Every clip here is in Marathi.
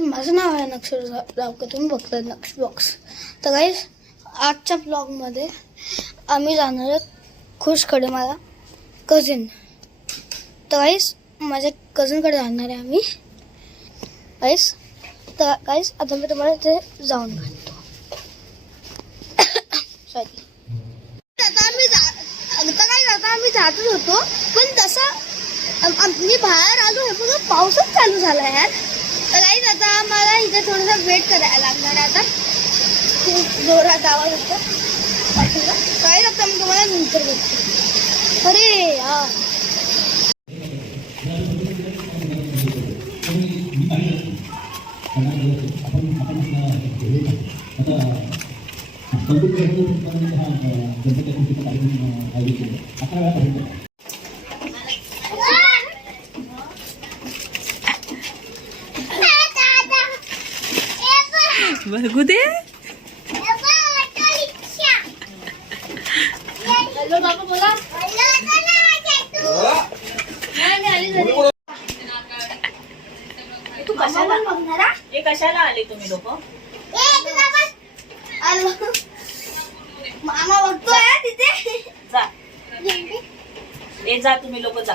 माझं नाव आहे नक्षर जावकर तुम्ही बघताय नक्ष बॉक्स तर काहीच आजच्या ब्लॉगमध्ये आम्ही जाणार आहोत खुशकडे मला कझिन तर काहीच माझ्या कझिनकडे जाणार आहे आम्ही. काहीच तर काहीच आता मी तुम्हाला ते जाऊन घालतो सॉरी आता आम्ही आम्ही जातच होतो. पण तसं मी बाहेर आलो हे बघा पाऊसच चालू झाला यार. काही आता मला इथे थोडंसं वेट करायला लागणार आता. खूप जोरात आवाज होतो काय काही आता मी तुम्हाला नंतर भेटतो अरे यार आता तू कशाला? बघणारा हे कशाला आले तुम्ही लोक? मामा बघतोय तिथे. जा. ए जा तुम्ही लोक जा.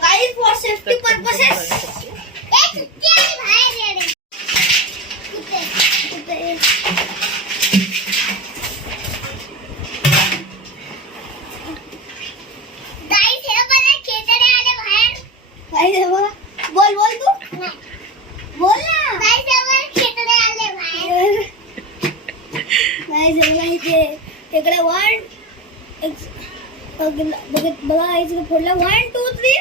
Guys, for safety purposes. बघितलं बघा फोडला वन टू थ्री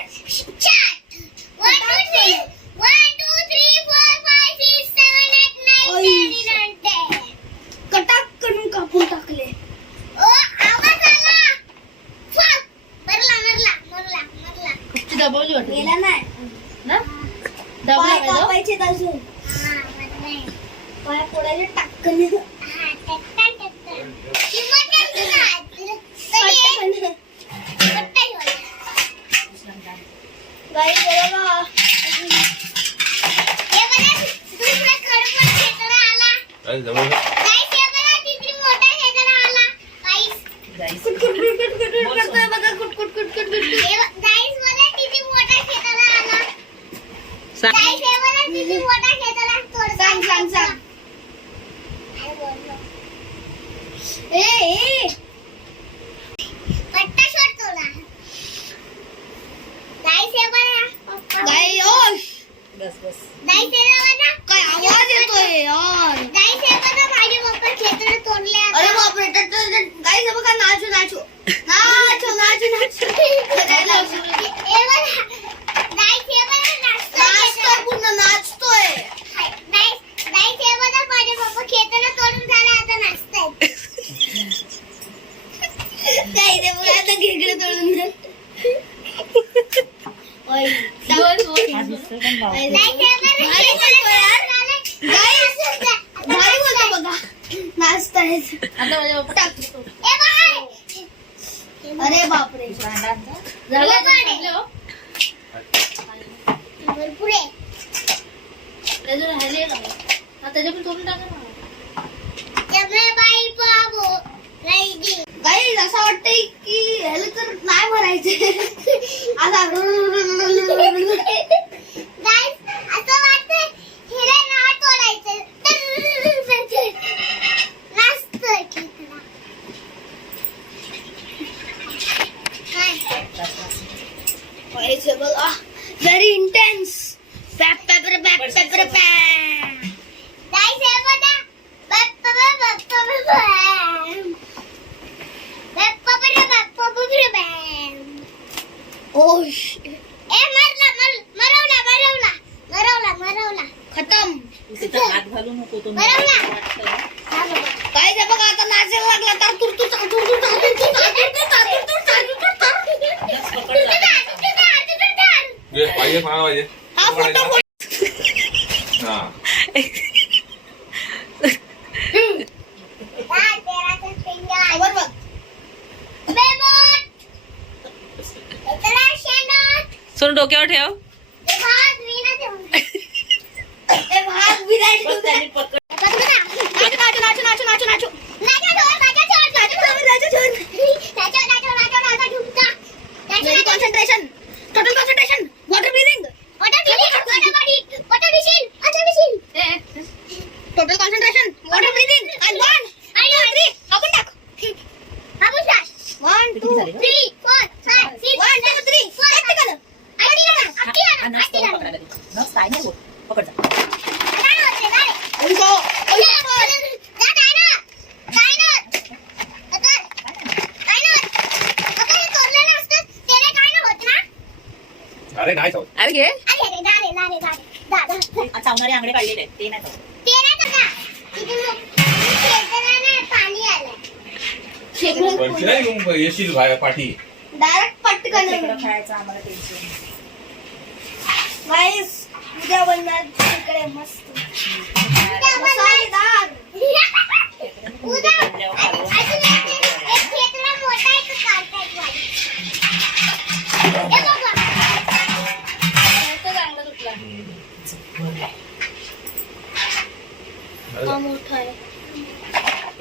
哎，怎么回事？भरपूर आहे त्याचं राहिले पण तोडून टाका ना. काही असं वाटतंय की ह्याला तर नाही भरायचे आता very intense. Pepper, pepper, pepper, pepper. डोक्यावर ठेव कॉन्सन्ट्रेशन अरे घे. चावणारे आंगडे काढलेले आहेत. ते नाही चावत. येशील बाहेर पाठी. डायरेक्ट पटकन खायचं आम्हाला टेन्शन गाईस उद्या बनणार तिकडे मस्त. मसालेदार. उद्या. अजून एक एक खेकडा मोठा आहे तो काढतायत वाली. हे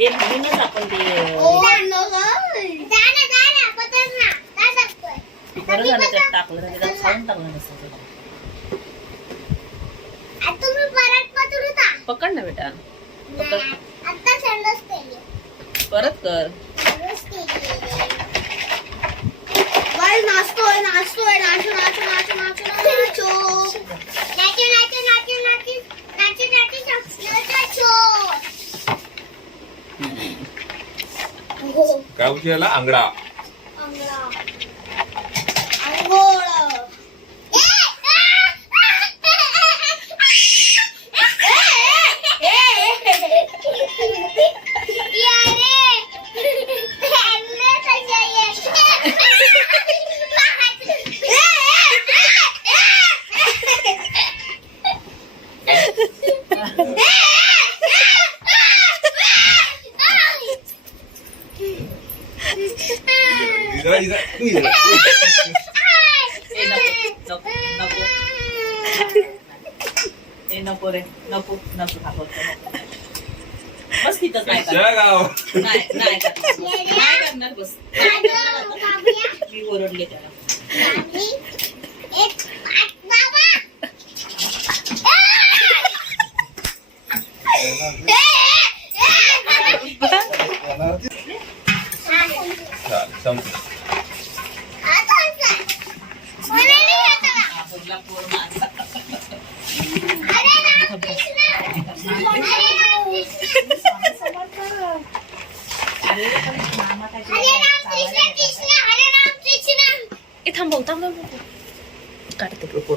ए म्हणूनच आपण ते? बरं झालं त्यात टाकलं तर खाऊन टाकलं नसतं पकड ना बेटा परत कर नाचतोय नाचतोय नाचो नाचो नाचो नाचो नाचो नाचो नाचो नाचो नाचो नाचो नाचो नाचो गावची याला आंगडा Eh, naku, naku, naku. Eh, naku rin. Naku, naku, naku. Mas kita tayo. Jagaw. Naik, naik. Naik, nakus. Vivoron kita. Something.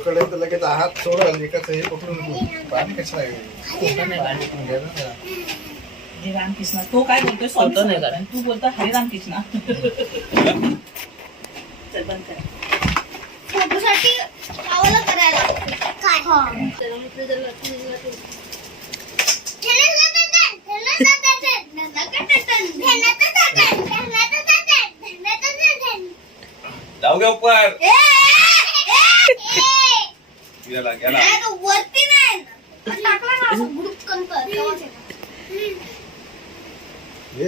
पकडले तर लगेच हात सोडाल एकाच हे पकडून पाणी कसं नाही रामकृष्ण तो काय बोलतोय? स्वतः नाही कारण. तू बोलतो हरे रामकृष्ण चल बंद कर. ए,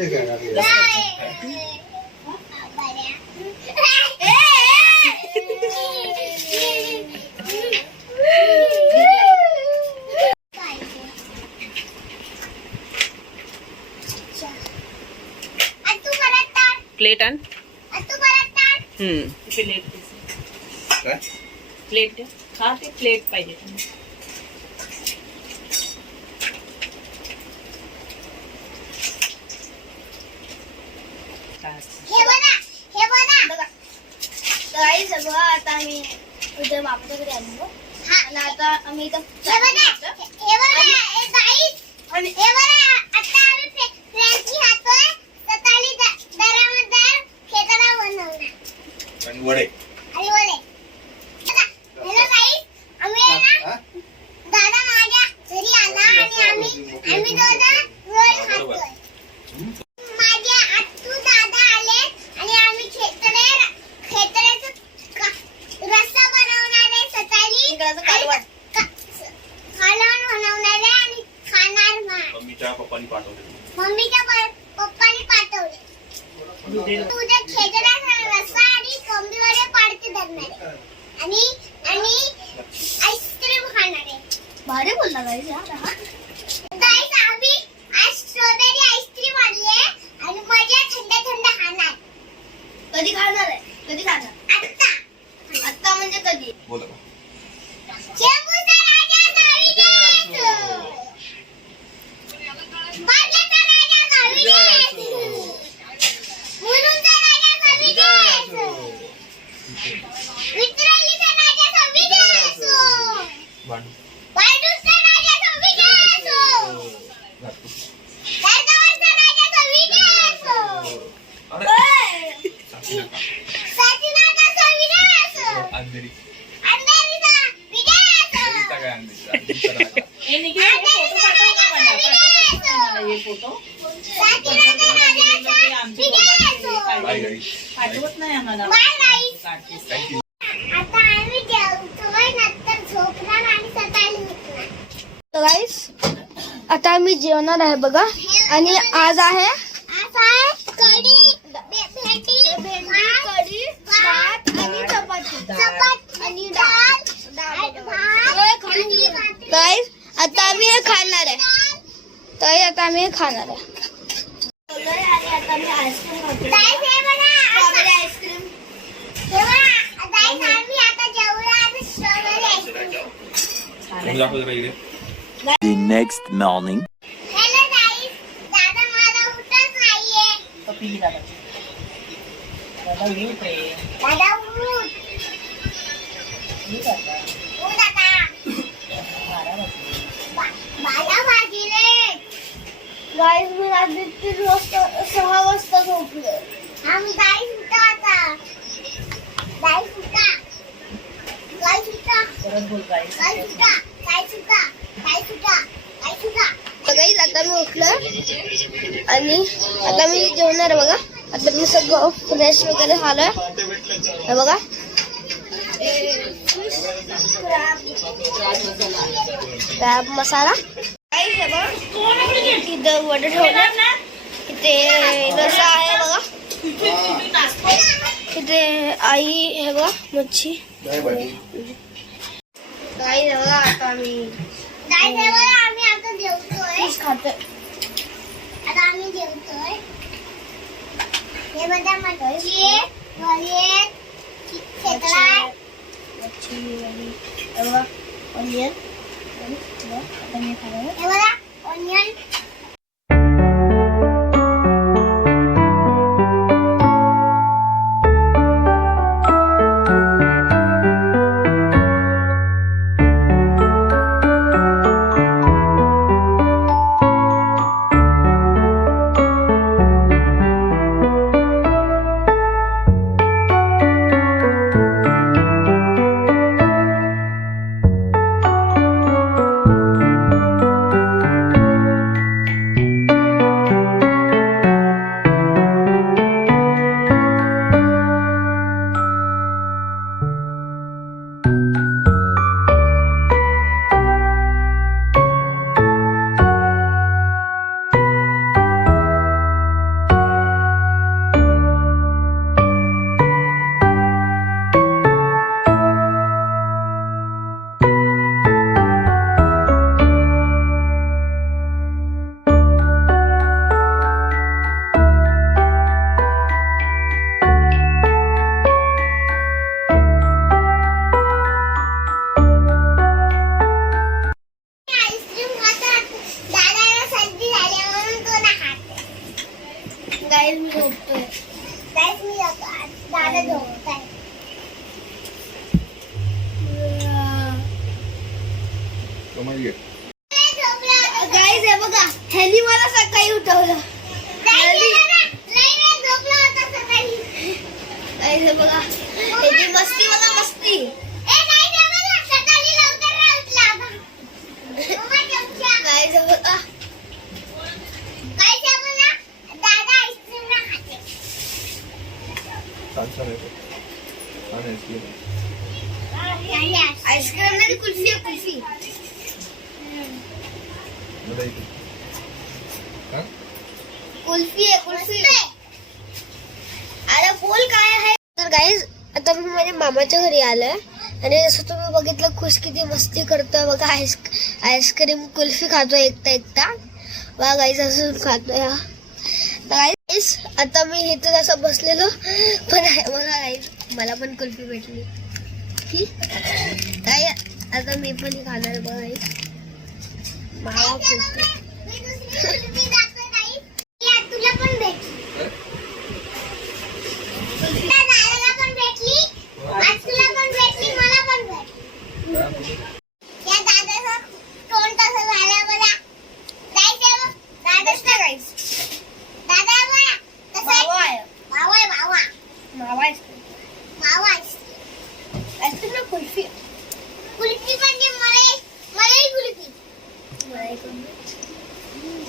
ए. प्लेट आण. हम्म. Plate plate. हा ते प्लेट पाहिजे सगळं आता आम्ही तुझ्या बापाच्या घरी आलो आणि आता आम्ही इथं आणि वडे दादा माझ्या घरी आला आणि आम्ही आम्ही दोघं रोल खातोय माझे आत्तू दादा आले आणि आम्ही खेकडे खेकड्याचं का- रस्सा बनवणार आहे सकाळी खेकड्याचं कालवण. का- कालवण बनवणार आहे आणि खाणार मग मम्मीच्या पप्पानी पाठवले मम्मीच्या प- पप्पाने पाठवले उद्या खेकड्याचा रस्सा आणि कोंबडी वडे आणि आणि आईस्क्रीम खाणार आहे भारी बोलला गाईस आम्ही आज स्ट्रॉबेरी आईस्क्रीम आणली आहे आणि मजा थंड थंड खाणार कधी खाणार आहे? भांडू बायडूचा राजा गावी जायचो दर्गावरचा राजा गावी जायचो अरे सासू नका. सचिनाचा गावी जायचो अंधेरी अंधारीचा विजयाचो अंधेरीचा काय अंधेरी अंधेरीचा राजा. हे निघेल हे फोटो पाठव ना मला. पाठव ना मला हे फोटो सचिनाचा राजाचा विजयाचो बाय गाई पाठवत नाही आम्हाला बाय गाईस काढतेस. काय ती? आता आम्ही जेवतोय नंतर झोपणार आणि सकाळी उठणार तर गाईस आम्ही जेवणार आहे बघा. आणि आज आहे? आज आहे कढी भे- भेंडी भात, कढी भात आणि चपाती. चपाती आणि डाळ आणि भात. आणि भाकरी. गाईस आता आम्ही हे खाणार आहे. तर आता आम्ही हे खाणार आहे. आता मी आईस्क्रीम खातो गाईस, हे बघा, आता- आईस्क्रीम हे बघा, गाईस, आम्ही आता जेवलो आणि स्ट्रॉबेरी आईस्क्रीम तुम्ही दाखव जरा इकडे The next morning. Hello guys दादा मला उठत घे दादाची. दादा उठ रे. दादा उठ आता. बारा वाजले. बारा वाजले मी रात्री सहा वाजता झोपले. आम्ही गाईस उठा आता. गाईस उठा गाईस उठा परत बोल उठा गाईस उठा गाईस उठा गाईस उठा गाईस आता मी उठलं आणि आता मी जेवणार आहे बघा. आता मी सगळं फ्रेश वगैरे झालोय. हे बघा. क्रॅब मसाला हे इथं वडे ठेवले इथे रसा आहे बघा. इथे आई हे बघा मच्छी. गाईस हे बघा आता आम्ही फिश खातोय. आता आम्ही जेवतोय. हे बघा मच्छी वरे खेकडा मच्छी बघा ऑनियन. हे बघा ऑनियन ते. छान आहे ते. आईस्क्रीम नाही कुल्फी आहे कुल्फी मला इथे. हा? कुल्फी आहे कुल्फी अरे बोल काय आहे तर गाईज आता मी माझ्या मामाच्या घरी आलोय आणि जसं तुम्ही बघितलं खुश किती मस्ती करतोय बघा आईस आईस्क्रीम कुल्फी खातोय एकटा एकटा बघा गाईज असं खातोय हा. तर गाईज आता मी इथे असं बसलेलो पण आहे मला गाईज मला पण कुल्फी भेटली. काय आता मी पण खाणार बघा मला कुल्फी ट्राई करूँगी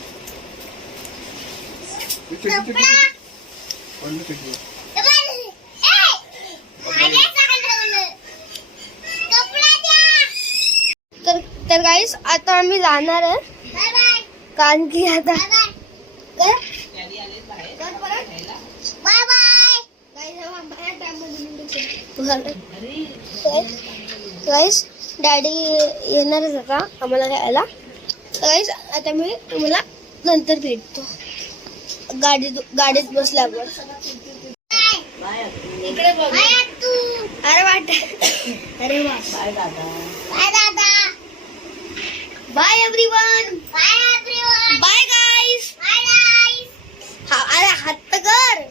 तर गाईस आता आम्ही जाणार आहे. कारण की आता गाईस डॅडी येणारच आता. आम्हाला घ्यायला गाईस आता मी तुम्हाला नंतर भेटतो. गाडी गाडीत बसल्यावर. इकडे अरे वाट. अरे बाय दादा. Bye everyone guys bye guys हा अरे हात कर.